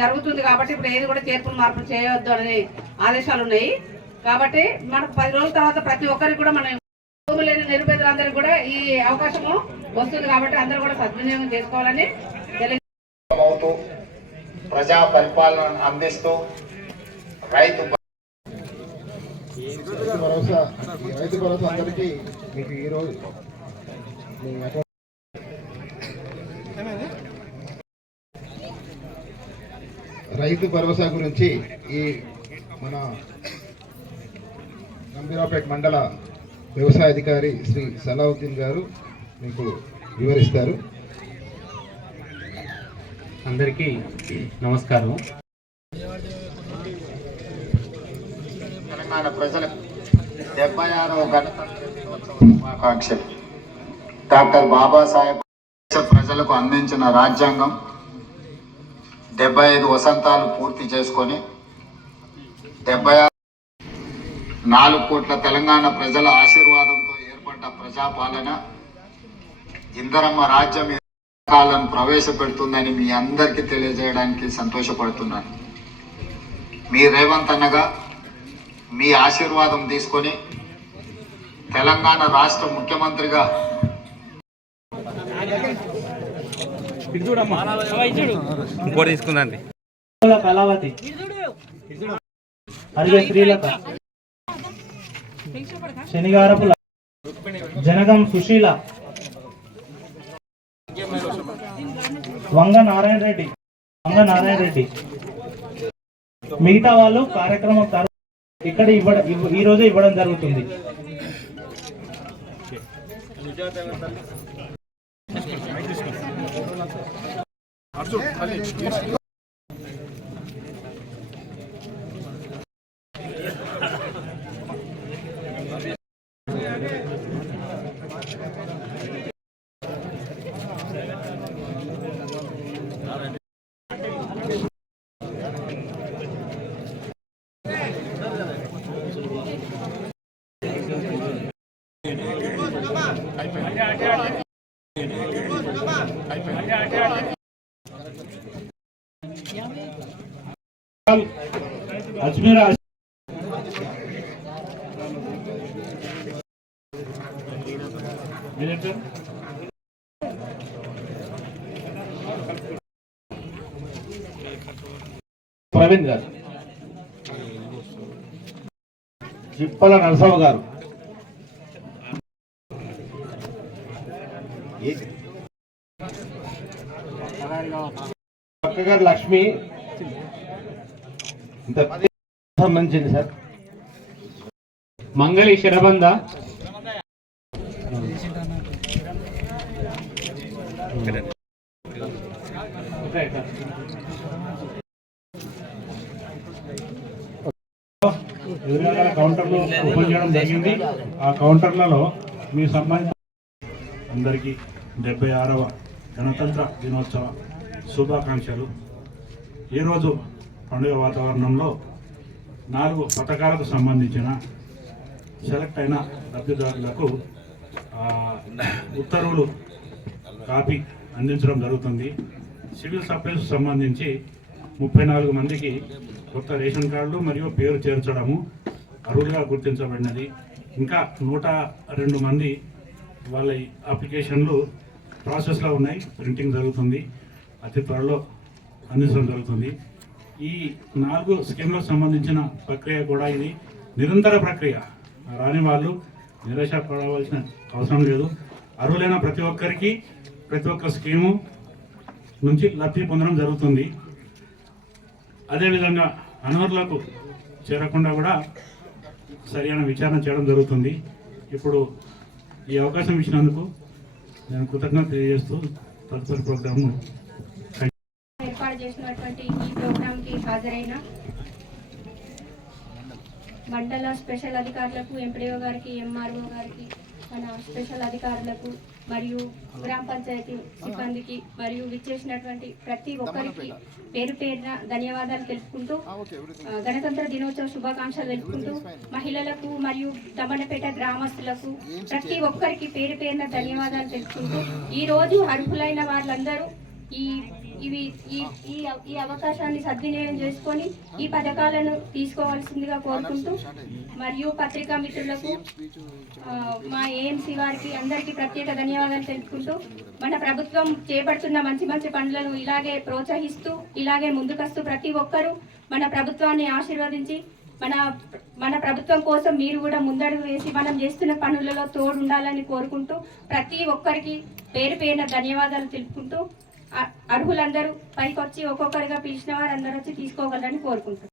జరుగుతుంది కాబట్టి ఇప్పుడు ఏది కూడా చేర్పులు మార్పులు చేయవద్దు అనే ఆదేశాలు ఉన్నాయి. కాబట్టి మనకు 10 రోజుల తర్వాత ప్రతి ఒక్కరికి కూడా మనం భూమి లేని నిరుపేదలందరికీ కూడా ఈ అవకాశము వస్తుంది. కాబట్టి అందరూ కూడా సద్వినియోగం చేసుకోవాలని ప్రజా పరిపాలన అందిస్తూ రైతు భరోసా అందరికీ మీకు ఈరోజు రైతు భరోసా గురించి ఈ మన గంభీరావుపేట మండల వ్యవసాయ అధికారి శ్రీ సలావుద్దీన్ గారు మీకు వివరిస్తారు. అందరికీ నమస్కారం. తెలంగాణ ప్రజలకు 76వ గణతంత్ర దినోత్సవ శుభాకాంక్షలు. డాక్టర్ బాబాసాహెబ్ ప్రజలకు అందించిన రాజ్యాంగం 75 వసంతాలు పూర్తి చేసుకొని 74 కోట్ల తెలంగాణ ప్రజల ఆశీర్వాదంతో ఏర్పడ్డ ప్రజాపాలన ఇందరమ్మ రాజ్యం కాలను ప్రవేశపెడుతుందని మీ అందరికీ తెలియజేయడానికి సంతోషపడుతున్నాను. మీ రేవంత్ అన్నగా మీ ఆశీర్వాదం తీసుకొని తెలంగాణ రాష్ట్ర ముఖ్యమంత్రిగా తీసుకుందండి. కళావతి, హరిగ శ్రీలత, శనిగారపుల, జనగం సుశీల, వంగ నారాయణ రెడ్డి. మిగతా వాళ్ళు కార్యక్రమం ఇక్కడ ఈ రోజే ఇవ్వడం జరుగుతుంది. అజ్మీర్ ప్రవీణ్ గారు, చిప్పల నరసమ్మ గారు, గారు లక్ష్మి సంబంధించింది సార్. మంగళి శరబంద, కౌంటర్లు ఓపెన్ చేయడం జరిగింది. ఆ కౌంటర్లలో మీ సంబంధించిన అందరికీ 76వ గణతంత్ర దినోత్సవ శుభాకాంక్షలు. ఈరోజు పండుగ వాతావరణంలో 4 పథకాలకు సంబంధించిన సెలెక్ట్ అయిన లబ్ధిదారులకు ఉత్తర్వులు కాపీ అందించడం జరుగుతుంది. సివిల్ సప్లైస్ సంబంధించి 34 మందికి కొత్త రేషన్ కార్డులు మరియు పేరు చేర్చడము అర్హులుగా గుర్తించబడినది. ఇంకా 102 మంది వాళ్ళ అప్లికేషన్లు ప్రాసెస్లో ఉన్నాయి, ప్రింటింగ్ జరుగుతుంది, అతి త్వరలో అందించడం జరుగుతుంది. ఈ 4 స్కీమ్లకు సంబంధించిన ప్రక్రియ కూడా ఇది నిరంతర ప్రక్రియ. రాని వాళ్ళు నిరాశపడవలసిన అవసరం లేదు. అర్హులైన ప్రతి ఒక్కరికి ప్రతి ఒక్క స్కీము నుంచి లబ్ధి పొందడం జరుగుతుంది. అదేవిధంగా అనర్హులకు చేరకుండా కూడా సరైన విచారణ చేయడం జరుగుతుంది. ఇప్పుడు ఈ అవకాశం ఇచ్చినందుకు నేను కృతజ్ఞత తెలియజేస్తూ తదుపరి ప్రోగ్రాము ఏర్పాటు చేసినటువంటి ఈ ప్రోగ్రాంకి హాజరైన మండల స్పెషల్ అధికారులకు, ఎంపీడీఓ గారికి, ఎంఆర్ఓ గారికి, మన స్పెషల్ అధికారులకు మరియు గ్రామ పంచాయతీ సిబ్బందికి మరియు విచ్చేసినటువంటి ప్రతి ఒక్కరికి పేరు పేరున ధన్యవాదాలు తెలుపుకుంటూ గణతంత్ర దినోత్సవ శుభాకాంక్షలు తెలుపుకుంటూ మహిళలకు మరియు దమనపేట గ్రామస్తులకు ప్రతి ఒక్కరికి పేరు పేరున ధన్యవాదాలు తెలుపుకుంటూ ఈ రోజు అర్హులైన వాళ్ళందరూ ఈ ఇవి ఈ ఈ ఈ అవకాశాన్ని సద్వినియోగం చేసుకొని ఈ పథకాలను తీసుకోవాల్సిందిగా కోరుకుంటూ మరియు పత్రికా మిత్రులకు మా ఏఎంసీ వారికి అందరికీ ప్రత్యేక ధన్యవాదాలు తెలుపుకుంటూ మన ప్రభుత్వం చేపడుతున్న మంచి మంచి పనులను ఇలాగే ప్రోత్సహిస్తూ ఇలాగే ముందుకొస్తూ ప్రతి ఒక్కరూ మన ప్రభుత్వాన్ని ఆశీర్వదించి మన ప్రభుత్వం కోసం మీరు కూడా ముందడుగు వేసి మనం చేస్తున్న పనులలో తోడు ఉండాలని కోరుకుంటూ ప్రతి ఒక్కరికి పేరు పేరున ధన్యవాదాలు తెలుపుకుంటూ అర్హులందరూ పైకి వచ్చి ఒక్కొక్కరిగా పిలిచిన వారు అందరూ వచ్చి తీసుకోగలరని కోరుకుంటున్నాను.